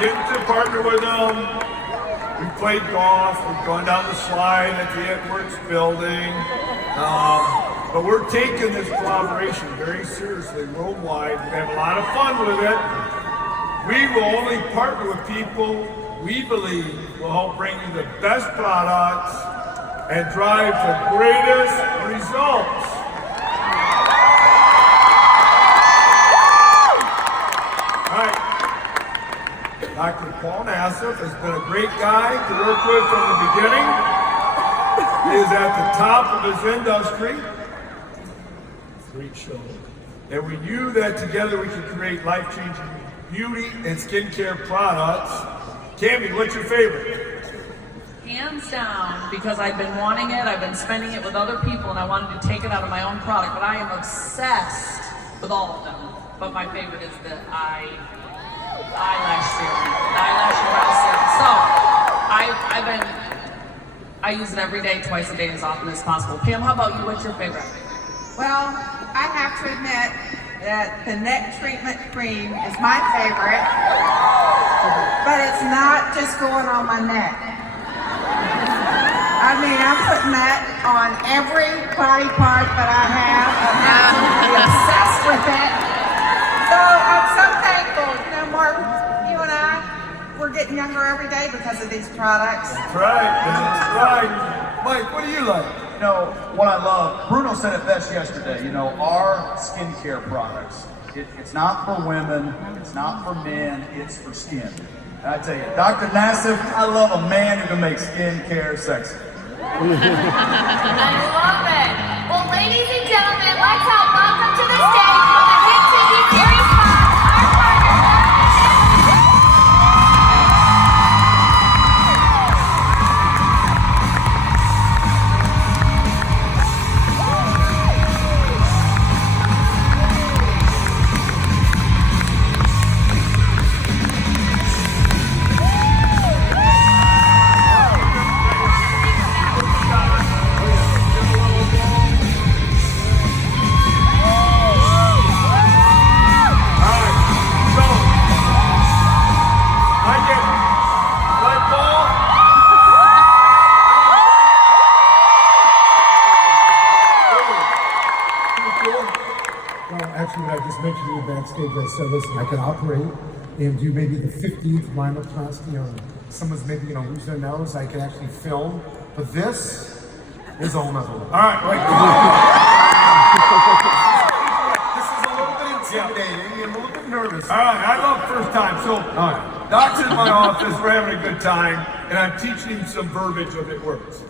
getting to partner with them. We played golf. We've gone down the slide at the Edwards building. But we're taking this collaboration very seriously worldwide. We have a lot of fun with it. We will only partner with people we believe will help bring you the best products and drive the greatest results. All right. Dr. Paul Nassif has been a great guy to work with from the beginning. He is at the top of his industry. Great show. And we knew that together we could create life-changing beauty and skincare products. Tammy, what's your favorite? Hands down, because I've been wanting it, I've been spending it with other people, and I wanted to take it out of my own product, but I am obsessed with all of them. But my favorite is the eyelash serum, the eyelash and brow serum. So, I use it every day, twice a day, as often as possible. Pam, how about you? What's your favorite? Well, I have to admit that the neck treatment cream is my favorite, but it's not just going on my neck. I mean, I'm putting that on every body part that I have. I'm absolutely obsessed with it. So I'm so thankful. You know, Mark, you and I, we're getting younger every day because of these products. That's right. That's right. Mike, what do you like? You know, what I love, Bruno said it best yesterday, you know, our skincare products, it's not for women, it's not for men, it's for skin. And I tell you, Dr. Nassif, I love a man who can make skincare sexy. I love it. Well, ladies and gentlemen, let's help welcome to the stage for the Hit TV series 5, our partner. Actually, what I just mentioned to you backstage, I said, listen, I can operate and do maybe the 15th rhinoplasty on someone's maybe, lose their nose. I can actually film, but this is a whole nother level. All right, wait. This is a little bit intimidating. I'm a little bit nervous. All right, I love first time. So, Doc's in my office, we're having a good time, and I'm teaching him some verbiage of it works.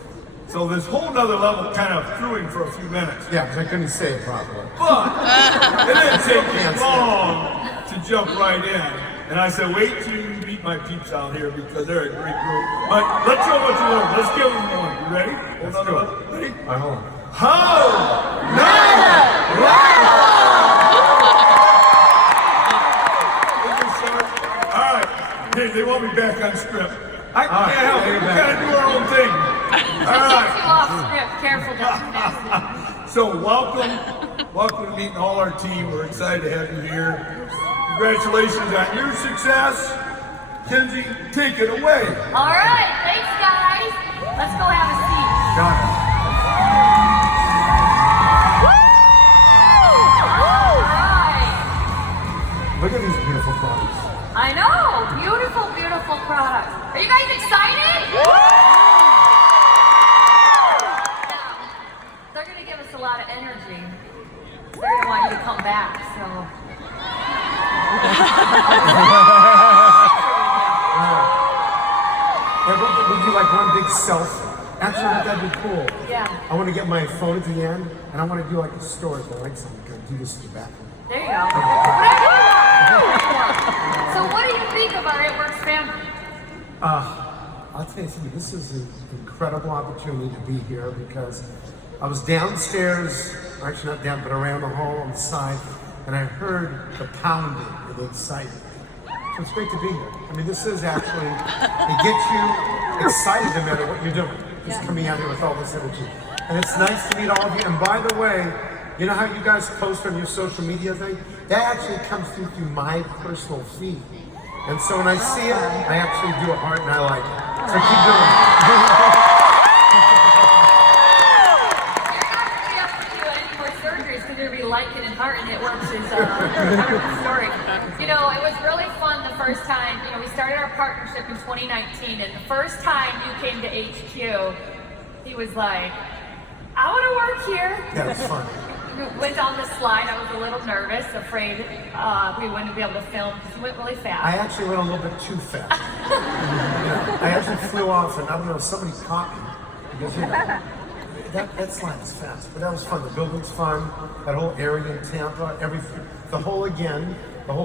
So this whole nother level kind of threw him for a few minutes. Yeah, because I couldn't say it properly. But it didn't take me long to jump right in. And I said, wait till you meet my peeps out here because they're a great group. But let's show what you learned. Let's give them one. You ready? Let's do it. Ready? All right, hold on. All right. Hey, they want me back on script. I can't help it. We gotta do our own thing. All right. You off script. Careful, Dr. Nassif. So welcome to meeting all our team. We're excited to have you here. Congratulations on your success. Kenzie, take it away. All right, thanks, guys. Let's go have a seat. Got it. All right. Look at these beautiful products. I know, beautiful, beautiful products. Are you guys excited? They're gonna give us a lot of energy. They're gonna want you to come back, so. We'll do like one big selfie. Actually, that'd be cool. Yeah. I want to get my phone at the end, and I want to do like a story. I like something. Can I do this in the bathroom? There you go. So what do you think about It Works family? I'll tell you something. This is an incredible opportunity to be here because I was downstairs, actually not down, but around the hall on the side, and I heard the pounding and the excitement. So it's great to be here. I mean, this is actually, it gets you excited no matter what you're doing. Just coming out here with all this energy. And it's nice to meet all of you. And by the way, you know how you guys post on your social media thing? That actually comes through my personal feed. And so when I see it, I actually do a heart and I like it. So keep doing it. Be liking and heart and it works is a different story. You know, it was really fun the first time. You know, we started our partnership in 2019, and the first time you came to HQ, he was like, I want to work here. Yeah, it's fun. Went down the slide. I was a little nervous, afraid we wouldn't be able to film because you went really fast. I actually went a little bit too fast. I actually flew off, and I don't know, somebody caught me because that slide is fast, but that was fun. The building's fun. That whole area in Tampa, everything. The whole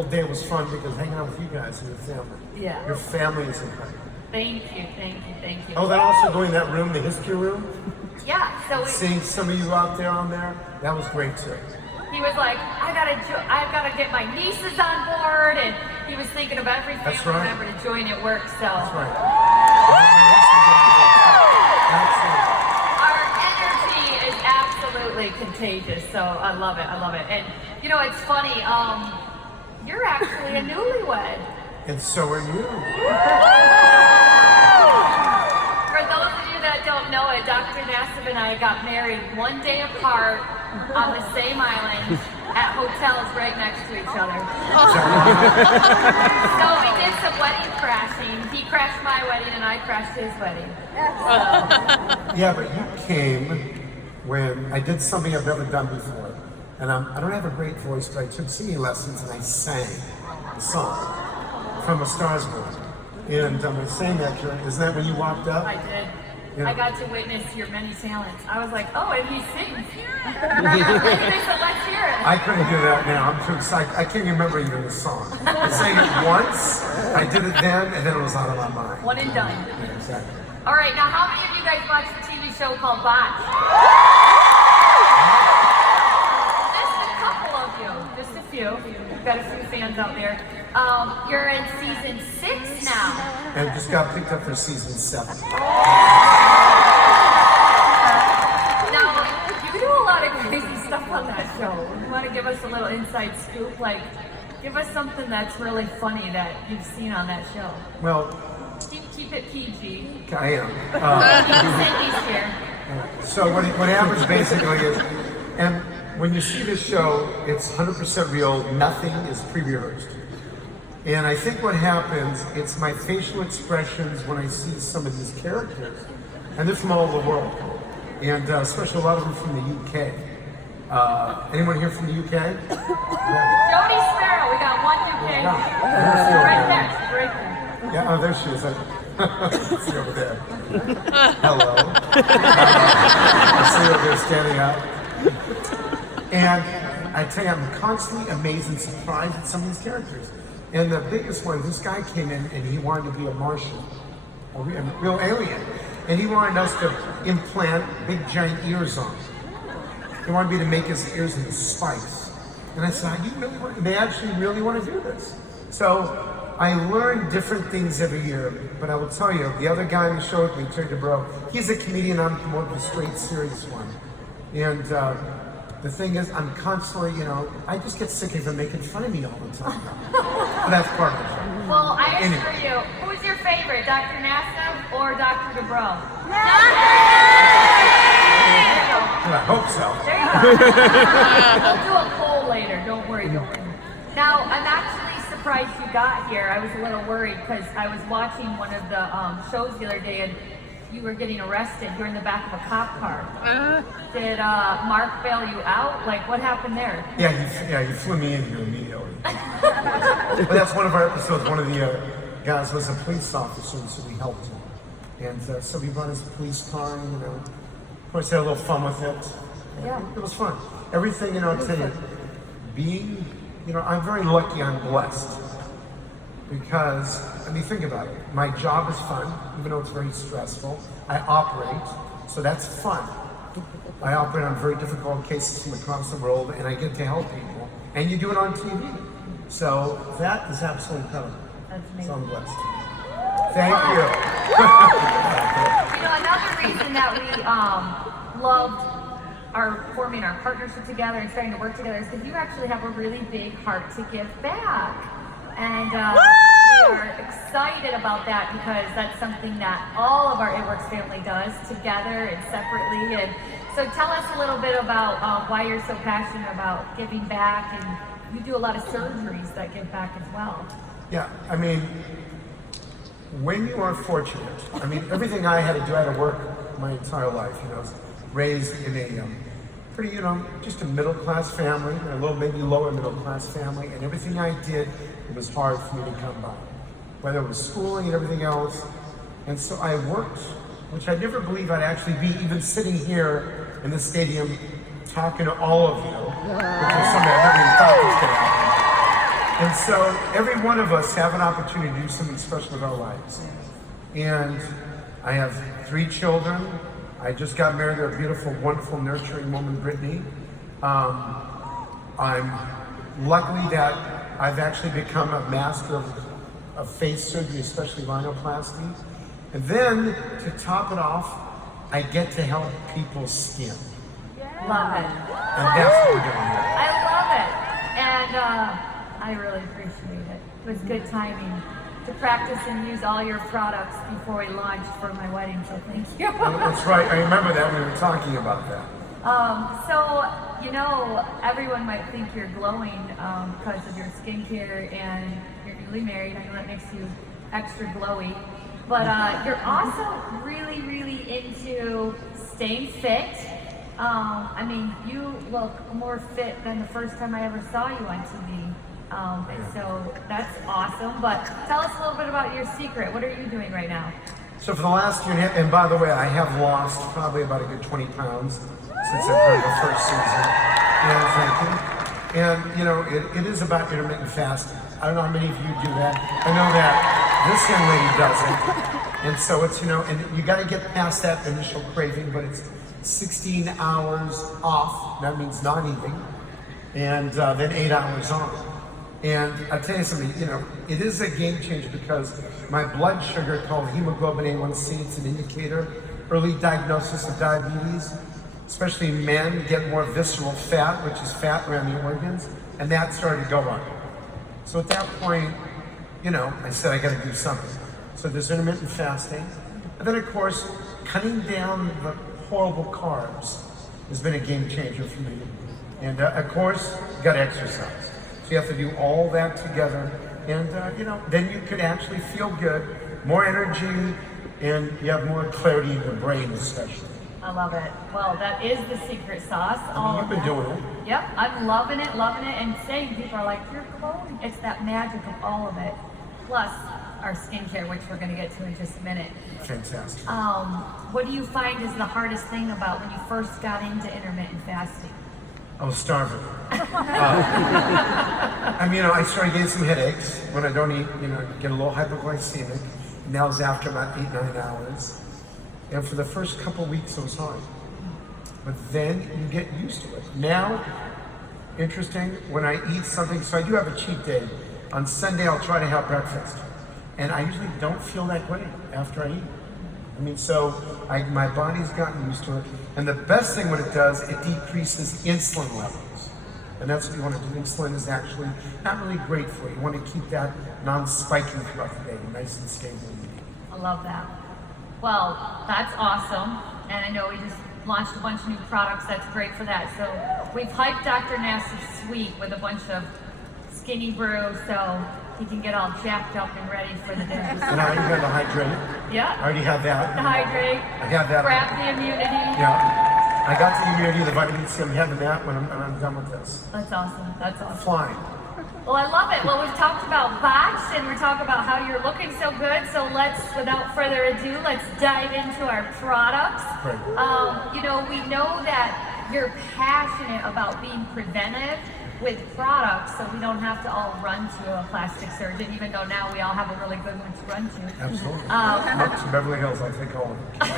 day was fun because hanging out with you guys and your family. Yeah. Your family is incredible. Thank you, thank you, thank you. Oh, then also going in that room, the history room. Yeah. So seeing some of you out there on there, that was great too. He was like, I've got to get my nieces on board, and he was thinking of every family member to join at work. So. That's right. Absolutely contagious, so I love it, And you know, it's funny, you're actually a newlywed. And so are you. For those of you that don't know it, Dr. Nassif and I got married one day apart on the same island at hotels right next to each other. So we did some wedding crashing. He crashed my wedding and I crashed his wedding. Yeah, but you came when I did something I've never done before. And I don't have a great voice, but I took singing lessons and I sang a song from A Star's Born. And I sang that during, isn't that when you walked up? I did. Yeah. I got to witness your many talents. I was like, oh, and he sings. So let's hear it. I couldn't do that now. I'm too excited. I can't remember even the song. I sang it once, I did it then, and then it was out of my mind. One and done. Yeah, exactly. All right, now how many of you guys watch the TV show called Botch? Just a couple of you, just a few. We've got a few fans out there. You're in season 6 now. And just got picked up for season 7. Now, you do a lot of crazy stuff on that show. You want to give us a little inside scoop? Like, give us something that's really funny that you've seen on that show. Well, Keep it PG. I am. Cindy's here. So what happens basically is, and when you see this show, it's 100% real, nothing is pre-rehearsed. And I think what happens, it's my facial expressions when I see some of these characters, and they're from all over the world, and especially a lot of them from the UK. Anyone here from the UK? Jody Sparrow, we got one UK. Yeah. Right there, she's right there. Yeah, oh, there she is. See over there. Hello. I see over there standing up. And I tell you, I'm constantly amazed and surprised at some of these characters. And the biggest one, this guy came in and he wanted to be a Martian, a real alien. And he wanted us to implant big giant ears on him. He wanted me to make his ears into spikes. And I said, you really want, they actually really want to do this. So I learn different things every year, but I will tell you, the other guy in the show with me, Terry DeBro, he's a comedian, I'm more of the straight, serious one. And the thing is, I'm constantly, I just get sick of them making fun of me all the time. But that's part of the show. Well, I assure you, who's your favorite, Dr. Nassif or Dr. DeBro? I hope so. There you go. We'll do a poll later, don't worry. Now, I'm actually surprised you got here. I was a little worried because I was watching one of the shows the other day and you were getting arrested. You're in the back of a cop car. Did Mark bail you out? Like, what happened there? Yeah, he flew me in here immediately. But that's one of our episodes. One of the guys was a police officer, so we helped him. And so we brought his police car, and, of course, had a little fun with it. Yeah. It was fun. Everything, I'll tell you, being, I'm very lucky, I'm blessed. Because, think about it. My job is fun, even though it's very stressful. I operate, so that's fun. I operate on very difficult cases from across the world, and I get to help people. And you do it on TV. So that is absolutely incredible. That's amazing. So I'm blessed. Thank you. Another reason that we loved forming our partnership together and starting to work together is because you actually have a really big heart to give back. And we are excited about that because that's something that all of our It Works family does together and separately. And so tell us a little bit about why you're so passionate about giving back, and you do a lot of surgeries that give back as well. Yeah, I mean, when you are fortunate, I mean, everything I had to do, I had to work my entire life. You know, I was raised in a pretty, you know, just a middle-class family, a little maybe lower middle-class family, and everything I did, it was hard for me to come by, whether it was schooling and everything else. And so I worked, which I never believed I'd actually be even sitting here in the stadium talking to all of you, which is something I never even thought was going to happen. And so every one of us have an opportunity to do something special with our lives. And I have 3 children. I just got married to a beautiful, wonderful, nurturing woman, Brittany. I'm lucky that I've actually become a master of face surgery, especially rhinoplasty. And then, to top it off, I get to help people's skin. Love it. And that's what we're doing here. I love it. And I really appreciate it. It was good timing to practice and use all your products before we launched for my wedding, so thank you. That's right, I remember that we were talking about that. So, you know, everyone might think you're glowing because of your skincare and you're newly married. I know that makes you extra glowy. But you're also really, really into staying fit. I mean, you look more fit than the first time I ever saw you on TV. And so that's awesome. But tell us a little bit about your secret. What are you doing right now? So for the last year and a half, and by the way, I have lost probably about a good 20 pounds since I played the first season. And thank you. And you know, it is about intermittent fasting. I don't know how many of you do that. I know that this young lady doesn't. And so it's, you know, and you got to get past that initial craving, but it's 16 hours off. That means not eating. And then 8 hours on. And I'll tell you something, you know, it is a game changer because my blood sugar called hemoglobin A1C, it's an indicator, early diagnosis of diabetes, especially men get more visceral fat, which is fat around the organs, and that started to go up. So at that point, you know, I said I got to do something. So there's intermittent fasting. And then of course, cutting down the horrible carbs has been a game changer for me. And of course, you got to exercise. So you have to do all that together, and you know, then you could actually feel good, more energy, and you have more clarity in your brain, especially. I love it. Well, that is the secret sauce. You've been doing it. Yep, I'm loving it, and saying people are like, you're glowing. It's that magic of all of it. Plus, our skincare, which we're going to get to in just a minute. Fantastic. What do you find is the hardest thing about when you first got into intermittent fasting? I was starving. I mean, you know, I started getting some headaches when I don't eat, you know, get a little hypoglycemic. And that was after about 8-9 hours. And for the first couple of weeks, it was hard. But then you get used to it. Now, interesting, when I eat something, so I do have a cheat day. On Sunday, I'll try to have breakfast. And I usually don't feel that great after I eat. I mean, so my body's gotten used to it. And the best thing what it does, it decreases insulin levels. And that's what you want to do. Insulin is actually not really great for you. You want to keep that non-spiking throughout the day, nice and stable. I love that. Well, that's awesome. And I know we just launched a bunch of new products. That's great for that. So we've hyped Dr. Nassif's suite with a bunch of skinny brew, so he can get all jacked up and ready for the day. And I already have the hydrate. Yeah. I already have that. The hydrate. I have that. Grab the immunity. Yeah. I got the immunity, the vitamin C. I'm having that when I'm done with this. That's awesome. That's awesome. Flying. Well, I love it. Well, we've talked about bots and we're talking about how you're looking so good. So let's, without further ado, let's dive into our products. Great. You know, we know that you're passionate about being preventive with products, so we don't have to all run to a plastic surgeon, even though now we all have a really good one to run to. Absolutely. Up to Beverly Hills, I'll take all of them.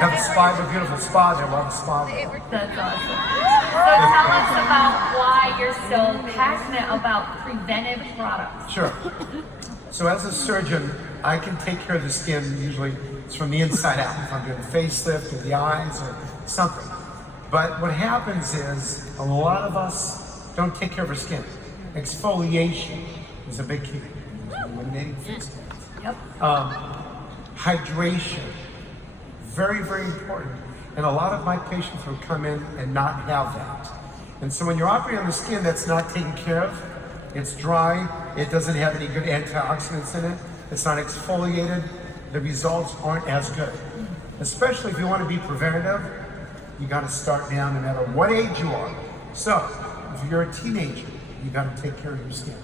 Have a spa, a beautiful spa there. We'll have a spa there. That's awesome. So tell us about why you're so passionate about preventive products. Sure. So as a surgeon, I can take care of the skin, usually it's from the inside out. If I'm doing a facelift or the eyes or something. But what happens is a lot of us don't take care of our skin. Exfoliation is a big key. Eliminating face pads. Yep. Hydration, very, very important. And a lot of my patients will come in and not have that. And so when you're operating on the skin that's not taken care of, it's dry, it doesn't have any good antioxidants in it, it's not exfoliated, the results aren't as good. Especially if you want to be preventative, you got to start now no matter what age you are. So, if you're a teenager, you got to take care of your skin.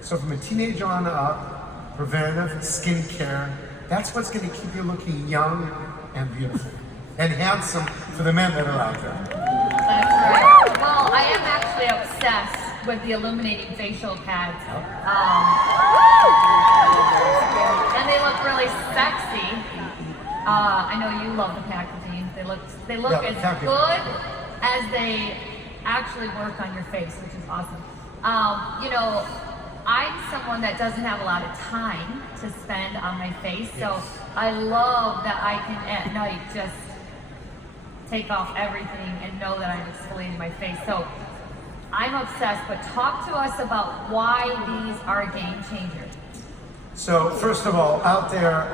So from a teenager on up, preventative skincare, that's what's going to keep you looking young and beautiful. And handsome for the men that are out there. That's right. Well, I am actually obsessed with the illuminating facial pads. And they look really sexy. I know you love the packaging. They look Yeah, as packaging. good as they actually work on your face, which is awesome. You know, I'm someone that doesn't have a lot of time to spend on my face, so I love that I can at night just take off everything and know that I'm exfoliating my face. So I'm obsessed, but talk to us about why these are a game changer. So first of all, out there,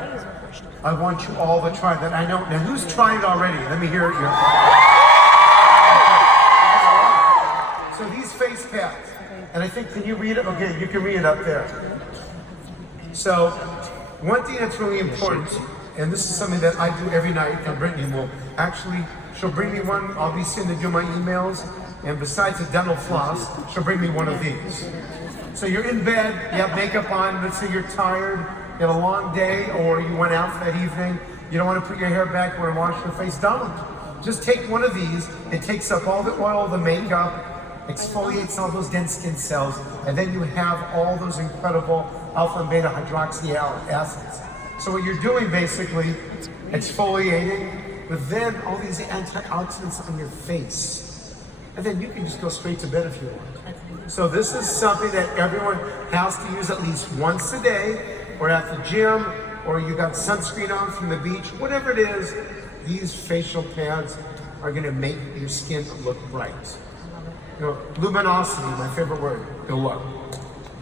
I want you all to try that. I know, now who's tried it already? Let me hear it. So these face pads, and I think, can you read it? Okay, you can read it up there. So one thing that's really important, and this is something that I do every night, and Brittany will actually, she'll bring me one, I'll be sitting to do my emails, and besides the dental floss, she'll bring me one of these. So you're in bed, you have makeup on, let's say you're tired, you had a long day, or you went out for that evening, you don't want to put your hair back or wash your face, don't. Just take one of these, it takes up all the oil, the makeup, exfoliates all those dense skin cells, and then you have all those incredible alpha and beta hydroxy acids. So what you're doing basically, exfoliating, but then all these antioxidants on your face. And then you can just go straight to bed if you want. So this is something that everyone has to use at least once a day, or at the gym, or you got sunscreen on from the beach, whatever it is, these facial pads are gonna make your skin look bright. You know, luminosity, my favorite word, glow.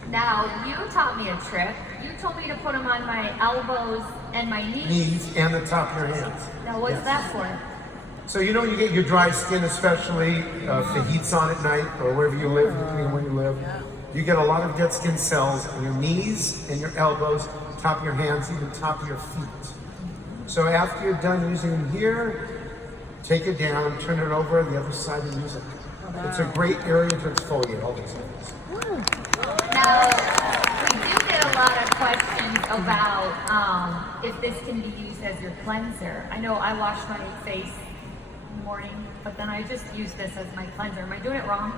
Now, you taught me a trick. You told me to put them on my elbows and my knees. Knees and the top of your hands. Now, what's Yes. that for? So you know you get your dry skin, especially if the heat's on at night or wherever you live, depending on where you live. You get a lot of dead skin cells on your knees and your elbows, top of your hands, even top of your feet. So after you're done using them here, take it down, turn it over the other side and use it. It's a great area to exfoliate all these areas. Now, we do get a lot of questions about if this can be used as your cleanser. I know I wash my face in the morning, but then I just use this as my cleanser. Am I doing it wrong?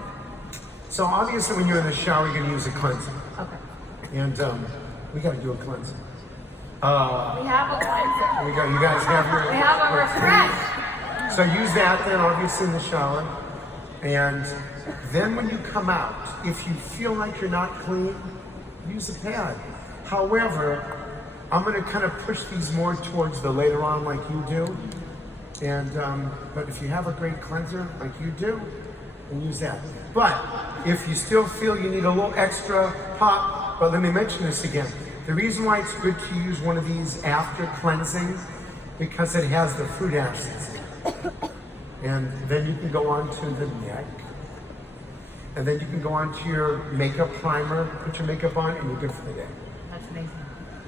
So obviously when you're in the shower, you're gonna use a cleanser. Okay. And we gotta do a cleanser. We have a cleanser. You guys have your... We have a refresh. So use that then obviously in the shower. And then when you come out, if you feel like you're not clean, use a pad. However, I'm gonna kind of push these more towards the later on like you do. And, but if you have a great cleanser like you do, then use that. But if you still feel you need a little extra pop, but let me mention this again. The reason why it's good to use one of these after cleansing, because it has the fruit acids. And then you can go on to the neck. And then you can go on to your makeup primer, put your makeup on, and you're good for the day. That's amazing.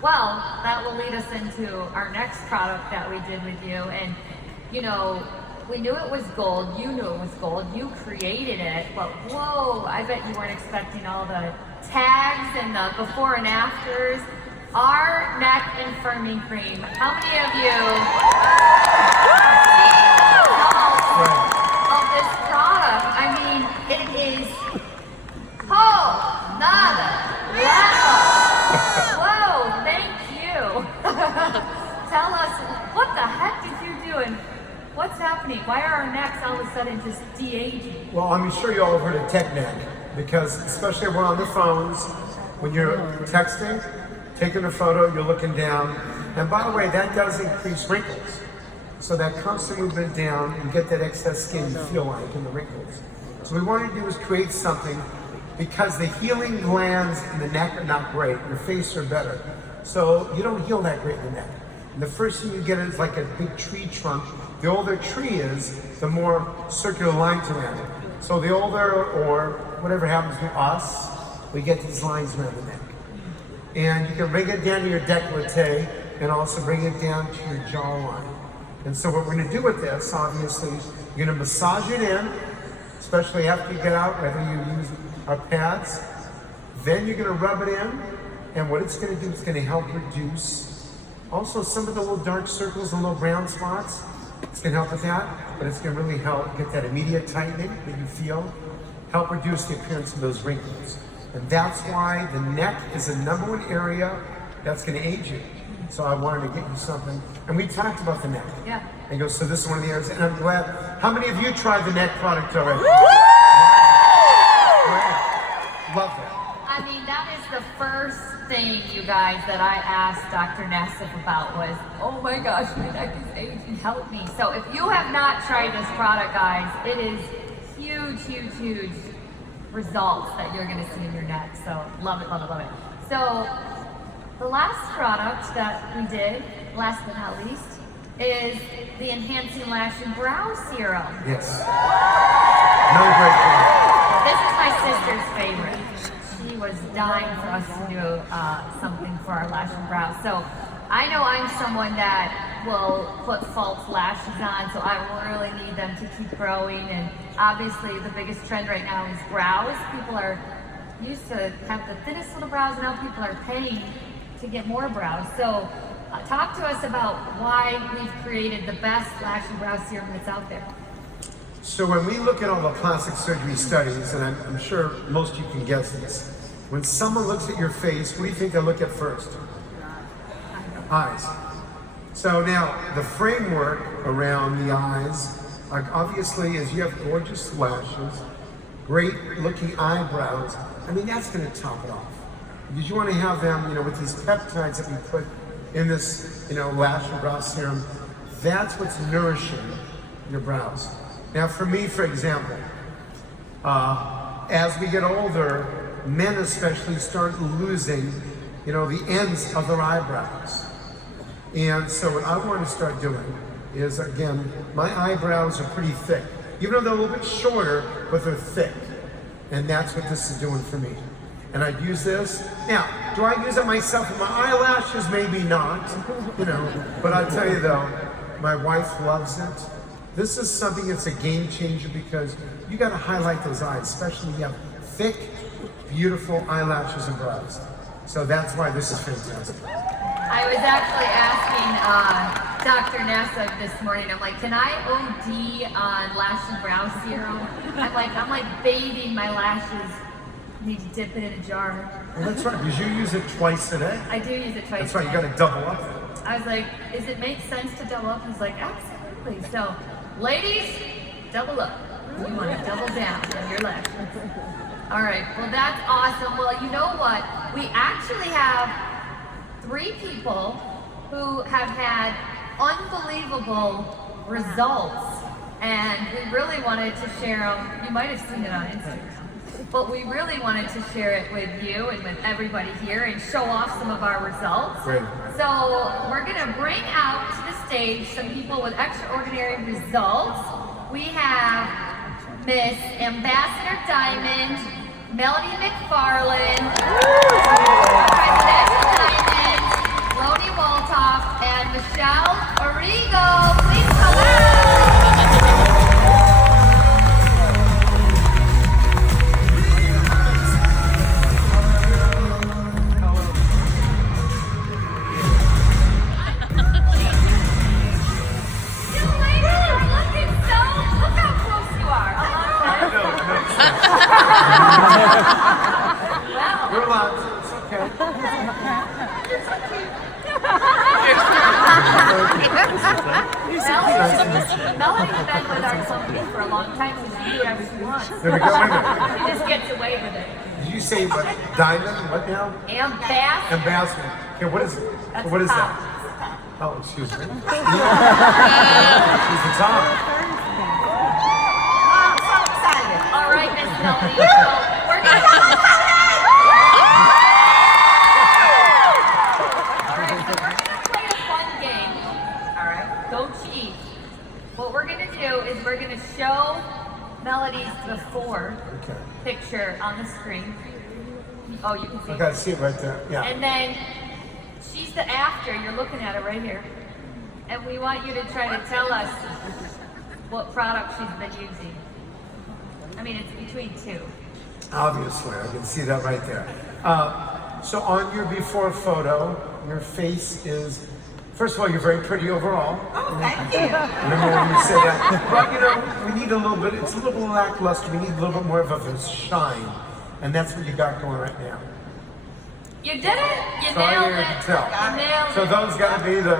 Well, that will lead us into our next product that we did with you. And, you know, we knew it was gold. You knew it was gold. You created it. But, whoa, I bet you weren't expecting all the tags and the before and afters. Our neck and firming cream. How many of you of this product? I mean, it is whole nother level. Whoa, thank you. Tell us, what the heck did you do and what's happening? Why are our necks all of a sudden just de-aging? Well, I'm sure you all have heard of tech neck, because especially when we're on the phones, when you're texting, taking a photo, you're looking down. And by the way, that does increase wrinkles. So that constant movement down, you get that excess skin you feel like in the wrinkles. So what we want to do is create something because the healing glands in the neck are not great. Your face are better. So you don't heal that great in the neck. And the first thing you get is like a big tree trunk. The older a tree is, the more circular lines around it. So the older, or whatever happens to us, we get these lines around the neck. And you can bring it down to your décolleté and also bring it down to your jawline. And so what we're gonna do with this, obviously, you're gonna massage it in, especially after you get out, whether you use our pads. Then you're gonna rub it in, and what it's gonna do is gonna help reduce also some of the little dark circles and little brown spots. It's gonna help with that, but it's gonna really help get that immediate tightening that you feel, help reduce the appearance of those wrinkles. And that's why the neck is the #1 area that's gonna age you. So I wanted to get you something. And we talked about the neck. Yeah. And go, so this is one of the areas, and I'm glad. How many of you tried the neck product already? Love that. I mean, that is the first thing, you guys, that I asked Dr. Nassif about was, oh my gosh, my neck is aging, help me. So if you have not tried this product, guys, it is huge, huge, huge results that you're gonna see in your neck. So love it, love it, love it. So the last product that we did, last but not least, is the Enhancing Lash and Brow Serum. Yes. Another great product. This is my sister's favorite. She was dying for us to do something for our lash and brows. So I know I'm someone that will put false lashes on, so I really need them to keep growing. And obviously the biggest trend right now is brows. People are used to have the thinnest little brows, and now people are paying to get more brows. So talk to us about why we've created the best lash and brow serum that's out there. So when we look at all the plastic surgery studies, and I'm sure most of you can guess this, when someone looks at your face, what do you think they look at first? Eyes. So now, the framework around the eyes, obviously, is you have gorgeous lashes, great looking eyebrows. I mean, that's gonna top it off. Because you wanna have them, with these peptides that we put in this, lash and brow serum, that's what's nourishing your brows. Now for me, for example, as we get older, men especially start losing, the ends of their eyebrows. And so what I want to start doing is, again, my eyebrows are pretty thick. Even though they're a little bit shorter, but they're thick. And that's what this is doing for me. And I'd use this. Now, do I use it myself with my eyelashes? Maybe not, But I'll tell you though, my wife loves it. This is something that's a game changer because you got to highlight those eyes, especially when you have thick, beautiful eyelashes and brows. So that's why this is fantastic. I was actually asking Dr. Nassif this morning, I'm like, can I OD on lash and brow serum? I'm like bathing my lashes. Need to dip it in a jar. Well, that's right, because you use it twice a day. I do use it twice. That's right, a you day. got to double up. I was like, does it make sense to double up? He's like, absolutely. So, ladies, double up. You want to double down on your lashes. All right, well, that's awesome. Well, you know what? We actually have 3 people who have had unbelievable results, and we really wanted to share them. You might have seen it on Instagram. But we really wanted to share it with you and with everybody here and show off some of our results. Great. So we're gonna bring out to the stage some people with extraordinary results. We have Miss Ambassador Diamond, Melody McFarland, Presidential Diamond, Roni Waltoff, and Michelle Origo. Please come out. You're allowed to. It's okay. Melody's been with our company for a long time, so she can do whatever she wants. There we go. Wait a minute. She just gets away with it. Did you say what? Diamond? What now? Ambassador. Ambassador. Okay, what is it? That's What is top. that? Oh, excuse me. She's the top. I'm so excited. All right, Miss Melody. So we're gonna picture on the screen. Oh, you can see. I gotta see it right there. Yeah. And then she's the after. You're looking at it right here. And we want you to try to tell us what product she's been using. I mean, it's between two. Obviously, I can see that right there. So on your before photo, your face is, first of all, you're very pretty overall. Oh, thank you. Remember when you said that? But you know, we need a little bit, it's a little bit lackluster, we need a little bit more of a shine. And that's what you got going right now. You did it! You So nailed you it! can tell. You nailed So it! those gotta be the,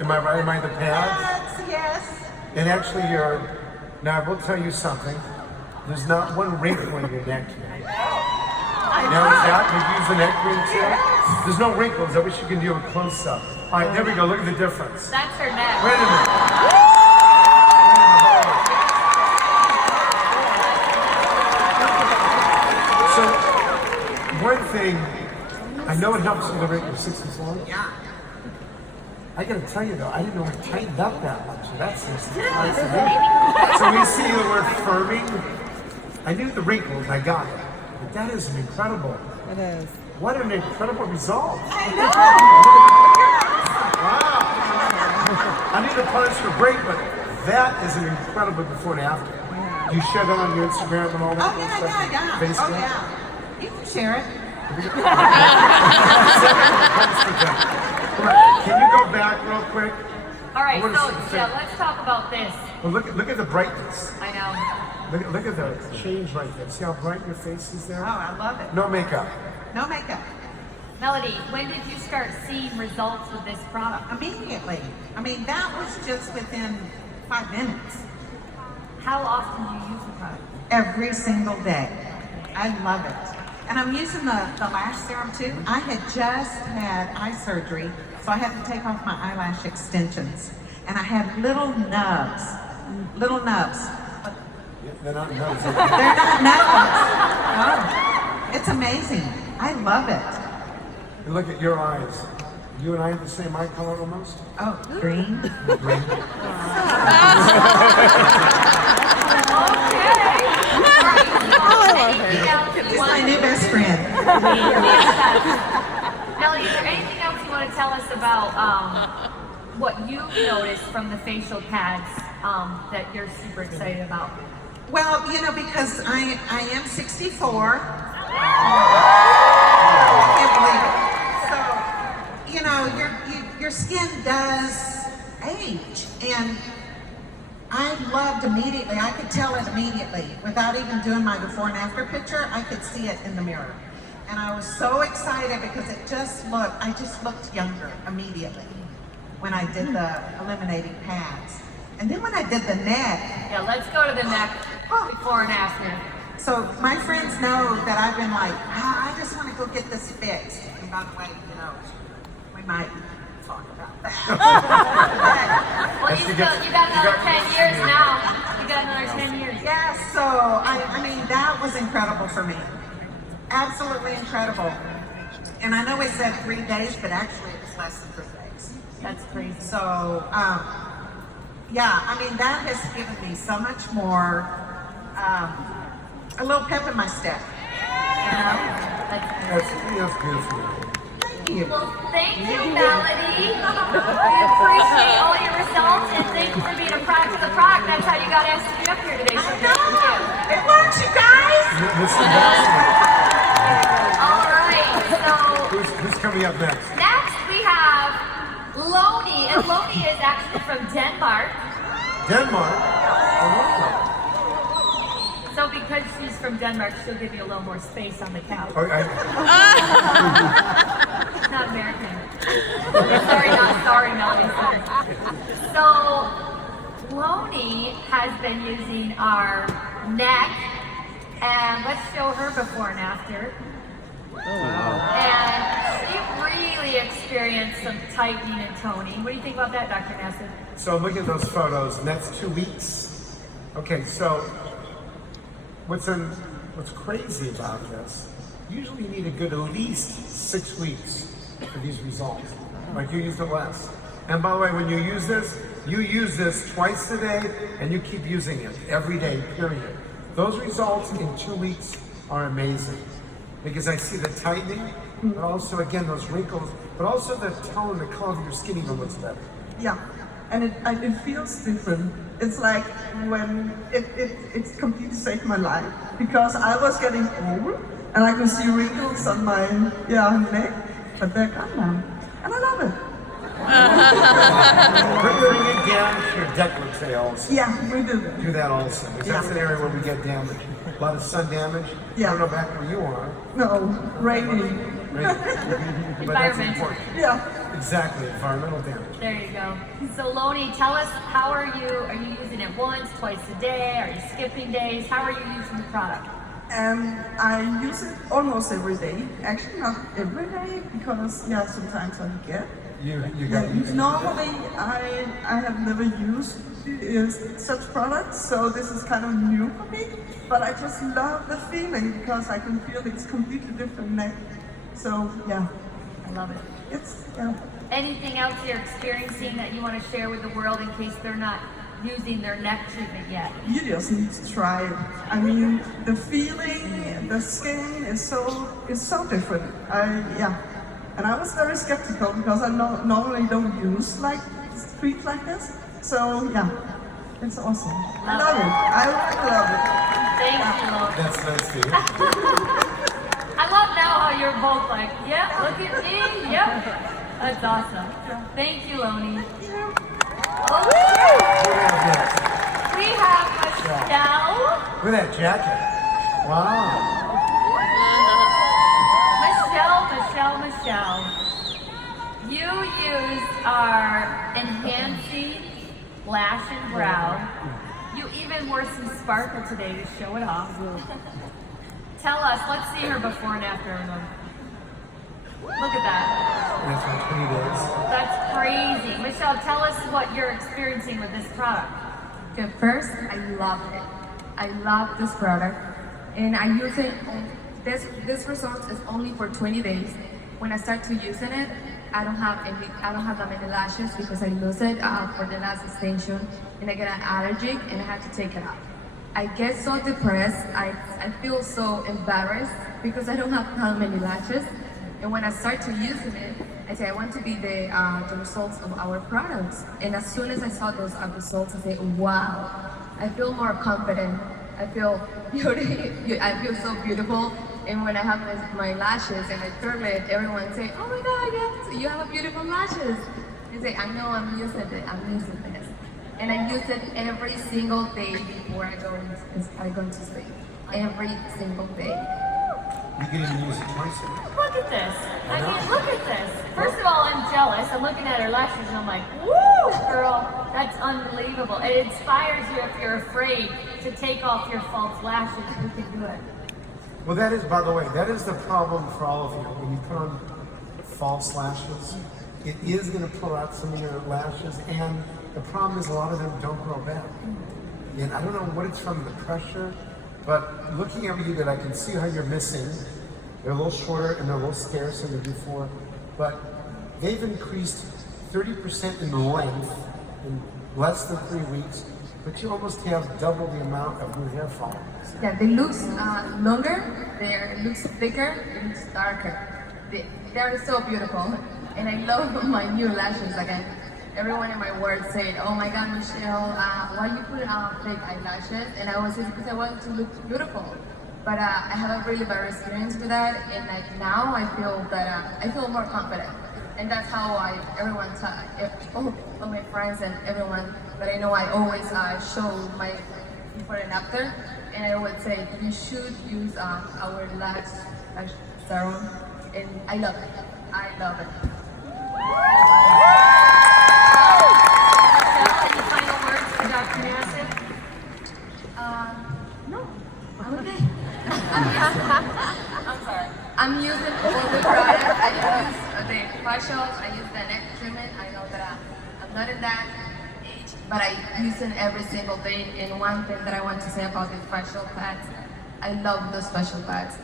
am I right, am I the pads? Yes. And actually now I will tell you something, there's not one wrinkle in your neck here. Now is that, did you use the neck ring too? There's no wrinkles, I wish you could do a close up. All right, there we go, look at the difference. That's her neck. Wait a minute. So, one thing, I know it helps with the wrinkles 6 months long. Yeah. I gotta tell you though, I didn't know it tightened up that much. That's just surprise to me. So we see the word firming. I knew the wrinkles, I got it. But that is an incredible. It is. What an incredible result. I know. Wow. I need to punish for break, but that is an incredible before and after. You share that on your Instagram and all that Oh, kind of yeah, stuff? yeah, yeah. Facebook? Oh, yeah. You can share it. Can you go back real quick? All right, I wanna so see- yeah, let's talk about this. Well, look at the brightness. I know. Look at the change right there. See how bright your face is there? Oh, I love it. No makeup. No makeup. Melody, when did you start seeing results with this product? Immediately. I mean, that was just within 5 minutes. How often do you use the product? Every single day. I love it. And I'm using the lash serum too. I had just had eye surgery, so I had to take off my eyelash extensions. And I had little nubs. Little nubs. But They're not nubs. they're not nubs. Oh, it's amazing. I love it. And look at your eyes. You and I have the same eye color almost. Oh, green. Green. She's my new best friend. Melody, is there anything else you want to tell us about what you've noticed from the facial pads that you're super excited about? Well, you know, because I am 64. I can't believe it. So, you know, your skin does age, and I loved immediately. I could tell it immediately without even doing my before and after picture. I could see it in the mirror, and I was so excited because I just looked younger immediately when I did the eliminating pads, and then when I did the neck. Yeah, let's go to the neck before and after. So my friends know that I've been like, I just want to go get this fixed. And by the way, you know, we might talk about that. Well, you got another 10 years now. You got another 10 years. Yeah, so I mean, that was incredible for me. Absolutely incredible. And I know we said 3 days, but actually it was less than 3 days. That's crazy. So, yeah, I mean, that has given me so much more, a little pep in my step. You know? That's beautiful. Thank you. Well, thank you, Melody. We appreciate all your results, and thank you for being a product of the product. That's how you got asked to be up here today. So I thank you. know. It works, you guys. This is awesome. All right, so Who's coming up next? next we have Loni, and Loni is actually from Denmark. Denmark. Oh, So because she's from Denmark, she'll give you a little more space on the couch. wow. Not American. sorry, Melody. Sorry. So, Loni has been using our neck, and let's show her before and after. And she really experienced some tightening and toning. What do you think about that, Dr. Nassif? So look at those photos, and that's 2 weeks. Okay, so what's crazy about this? Usually you need a good at least 6 weeks for these results. Like you used it less. And by the way, when you use this twice a day, and you keep using it every day, period. Those results in 2 weeks are amazing. Because I see the tightening, but also, again, those wrinkles, but also the tone, the color of your skin even looks better. Yeah, and it feels different. It's like when it's completely saved my life because I was getting old and I could see wrinkles on my neck, but they're gone now, and I love it. Bring it down to your décolleté also. Yeah, we do. Do that also, because that's an area where we get damage. A lot of sun damage. Yeah. I don't know back where you are. No, rainy. But that's Environment. important. Yeah. Exactly, environmental damage. There you go. So Loni, tell us, how are you using it once, twice a day? Are you skipping days? How are you using the product? I use it almost every day. Actually, not every day because sometimes I forget. You got to use it. Normally, I have never used such products, so this is kind of new for me. But I just love the feeling because I can feel it's completely different neck. So yeah, I love it. it's Anything else you're experiencing that you want to share with the world in case they're not using their neck treatment yet? You just need to try it. I mean, the feeling, the skin is so different. And I was very skeptical because I normally don't use like treats like this. So yeah, it's awesome. I love it. I really love it. Thank you, Loni. That's nice to hear. I love now how you're both like, yep, look at me, yep. That's awesome. Thank you, Loni. What do we have next? We have Michelle. Look at that jacket. Wow. Michelle. You use our enhancing lash and brow. You even wore some sparkle today to show it off. Tell us, let's see her before and after. Look at that. That's my 20 days. That's crazy. Michelle, tell us what you're experiencing with this product. Okay, first, I love it. I love this product, and I use it. This result is only for 20 days. When I start to using it, I don't have that many lashes because I lose it for the last extension, and I get an allergy, and I have to take it out. I get so depressed. I feel so embarrassed because I don't have that many lashes. And when I start to using it, I say I want to be the results of our products. And as soon as I saw those results, I say, wow, I feel more confident. I feel beauty. I feel so beautiful. And when I have my lashes and I curl it, everyone say, oh my God, you have beautiful lashes. I say, I know I'm using it. I'm using this. And I use it every single day before I go to sleep. Every single day. You can even use it twice a week. Look at this. I mean, look at this. First of all, I'm jealous. I'm looking at her lashes and I'm like, woo, girl, that's unbelievable. It inspires you if you're afraid to take off your false lashes. You can do it. Well, that is, by the way, that is the problem for all of you. When you put on false lashes, it is going to pull out some of your lashes, and the problem is a lot of them don't grow back. And I don't know what it's from, the pressure, but looking at you, that I can see how you're missing. They're a little shorter and they're a little scarcer than before, but they've increased 30% in length in less than 3 weeks, but you almost have double the amount of new hair follicles. Yeah, they look longer, they look thicker, they look darker. They're so beautiful, and I love my new lashes. Like everyone in my work said, "Oh my God, Michelle, why you put fake eyelashes?" And I always say because I want to look beautiful. But I have a really bad experience with that, and like now I feel that I feel more confident, and that's how all my friends and everyone that I know, I always show my before and after, and I would say you should use our lash serum, and I love it. I love it. Any final words for Dr. Nassif? No, I'm okay. I'm sorry. I'm using all the products. I use the facials, I use the neck treatment. I know that I'm not in that age, but I use it every single day. And one thing that I want to say about the facial pads, I love those facial pads.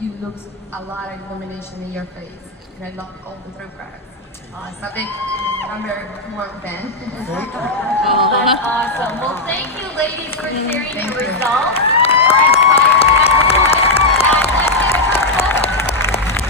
You look a lot of illumination in your face, and I love all the three products. I'm a big #1 fan. That's awesome. Well, thank you, ladies, for sharing your results.